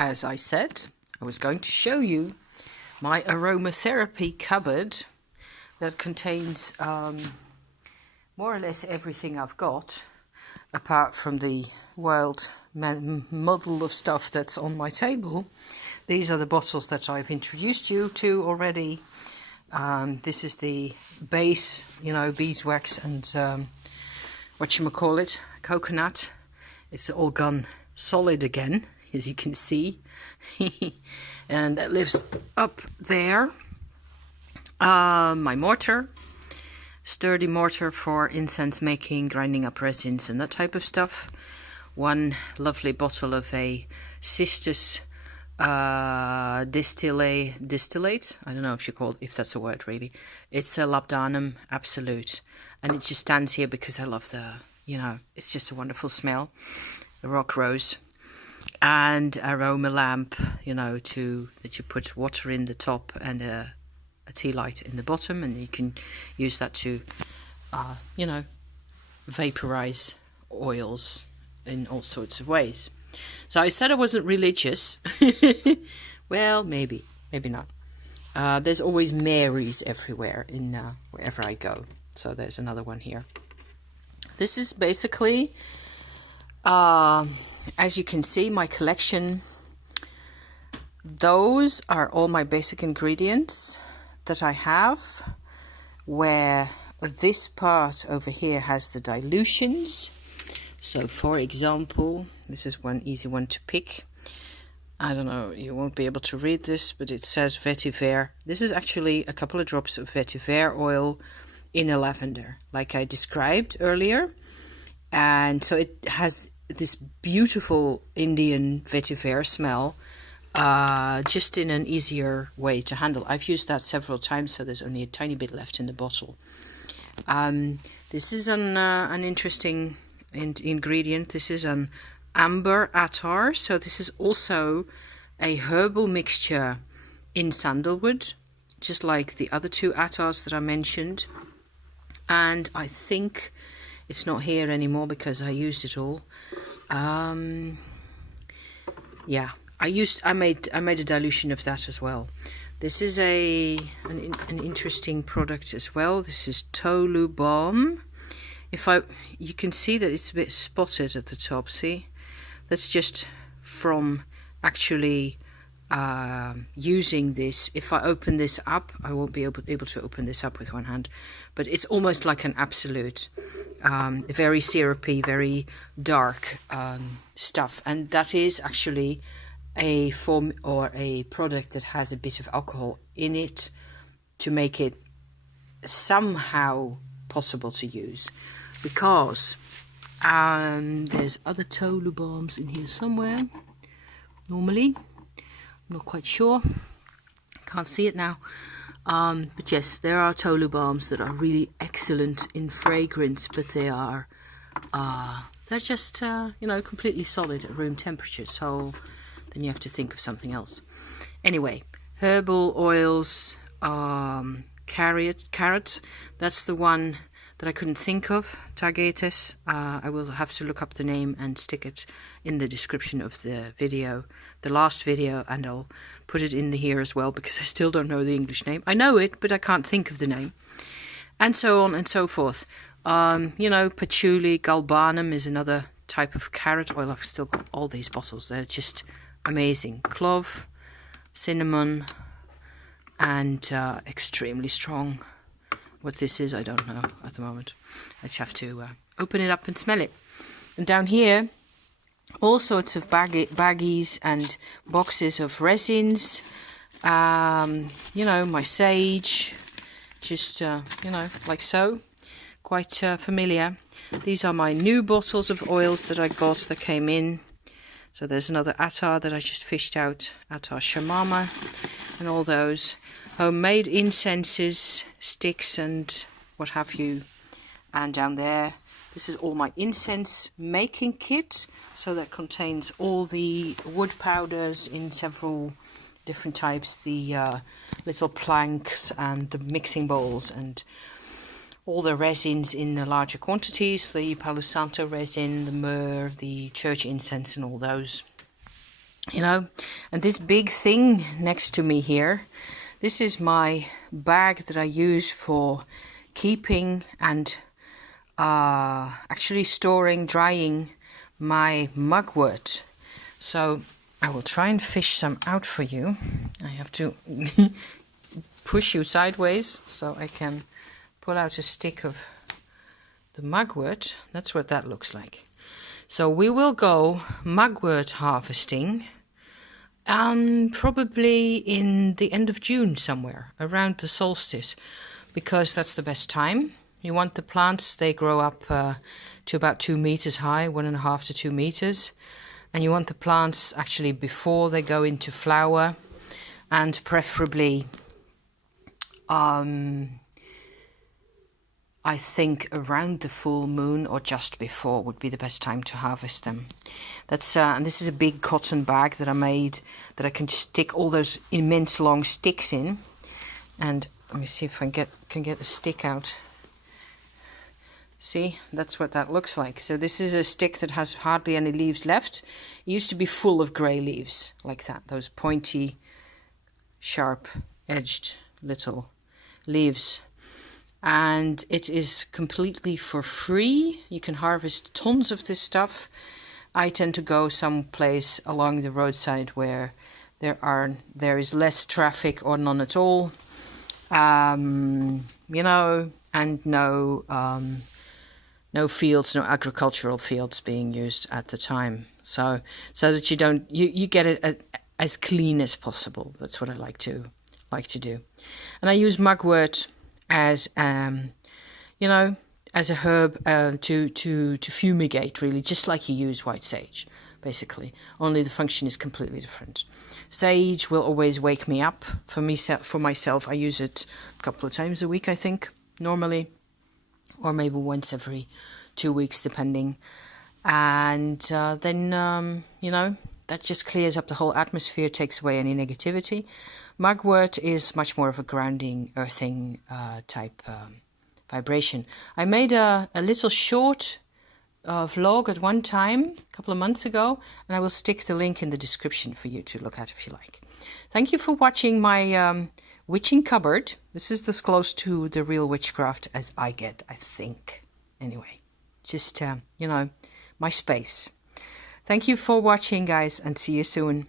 as I said, I was going to show you my aromatherapy cupboard that contains more or less everything I've got, apart from the wild muddle of stuff that's on my table. These are the bottles that I've introduced you to already. This is the base, beeswax and coconut. It's all gone solid again, as you can see. And that lives up there. My mortar, sturdy mortar for incense making, grinding up resins and that type of stuff. One lovely bottle of a Cistus distillate. I don't know if that's a word really. It's a Labdanum Absolute, and it just stands here because I love it's just a wonderful smell. The rock rose. And aroma lamp, that you put water in the top and a tea light in the bottom, and you can use that to, vaporize oils in all sorts of ways. So I said I wasn't religious. Well, maybe not. There's always Marys everywhere in wherever I go. So there's another one here. This is basically, as you can see, my collection. Those are all my basic ingredients that I have, where this part over here has the dilutions. So for example, this is one easy one to pick. I don't know, you won't be able to read this, but it says vetiver. This is actually a couple of drops of vetiver oil in a lavender, like I described earlier. And so it has this beautiful Indian vetiver smell, just in an easier way to handle. I've used that several times, so there's only a tiny bit left in the bottle. This is an interesting ingredient. This is an amber attar, so this is also a herbal mixture in sandalwood, just like the other two attars that I mentioned. And I think it's not here anymore because I used it all. I made a dilution of that as well. This is an interesting product as well. This is Tolu Balm. You can see that it's a bit spotted at the top. See, that's just from actually using this. If I open this up, I won't be able to open this up with one hand, but it's almost like an Absolute. Very syrupy, very dark stuff, and that is actually a form or a product that has a bit of alcohol in it to make it somehow possible to use, because there's other Tolu balms in here somewhere normally. I'm not quite sure, can't see it now. But yes, there are Tolu balms that are really excellent in fragrance, but they're just completely solid at room temperature, so then you have to think of something else. Anyway, herbal oils, carrot, that's the one that I couldn't think of, Tagetes. I will have to look up the name and stick it in the description of the video, the last video, and I'll put it in here as well, because I still don't know the English name. I know it, but I can't think of the name. And so on and so forth. Patchouli, galbanum is another type of carrot oil. I've still got all these bottles. They're just amazing. Clove, cinnamon, and extremely strong. What this is, I don't know at the moment. I just have to open it up and smell it. And down here, all sorts of baggies and boxes of resins. My sage, just, like so. Quite familiar. These are my new bottles of oils that I got that came in. So there's another attar that I just fished out, attar shamama, and all those. Homemade incenses, sticks and what have you. And down there, this is all my incense making kit. So that contains all the wood powders in several different types, the little planks and the mixing bowls, and all the resins in the larger quantities, the Palo Santo resin, the myrrh, the church incense and all those. And this big thing next to me here, this is my bag that I use for keeping and actually storing, drying my mugwort. So I will try and fish some out for you. I have to push you sideways so I can pull out a stick of the mugwort. That's what that looks like. So we will go mugwort harvesting probably in the end of June somewhere, around the solstice, because that's the best time. You want the plants, they grow up to about 2 meters high, 1.5 to 2 meters. And you want the plants actually before they go into flower, and preferably I think around the full moon or just before would be the best time to harvest them. That's and this is a big cotton bag that I made that I can stick all those immense long sticks in. And let me see if I can get a stick out. See, that's what that looks like. So this is a stick that has hardly any leaves left. It used to be full of grey leaves like that, those pointy, sharp-edged little leaves. And it is completely for free. You can harvest tons of this stuff. I tend to go someplace along the roadside where there is less traffic or none at all, you know, and no fields, no agricultural fields being used at the time. So that you get it as clean as possible. That's what I like to do. And I use mugwort as you know, as a herb to fumigate, really, just like you use white sage, basically. Only the function is completely different. Sage will always wake me up. For myself, I use it a couple of times a week, I think, normally, or maybe once every 2 weeks, depending. And then you know, that just clears up the whole atmosphere, takes away any negativity. Mugwort is much more of a grounding, earthing type vibration. I made a little short vlog at one time, a couple of months ago, and I will stick the link in the description for you to look at if you like. Thank you for watching my witching cupboard. This is as close to the real witchcraft as I get, I think. Anyway, just, you know, my space. Thank you for watching, guys, and see you soon.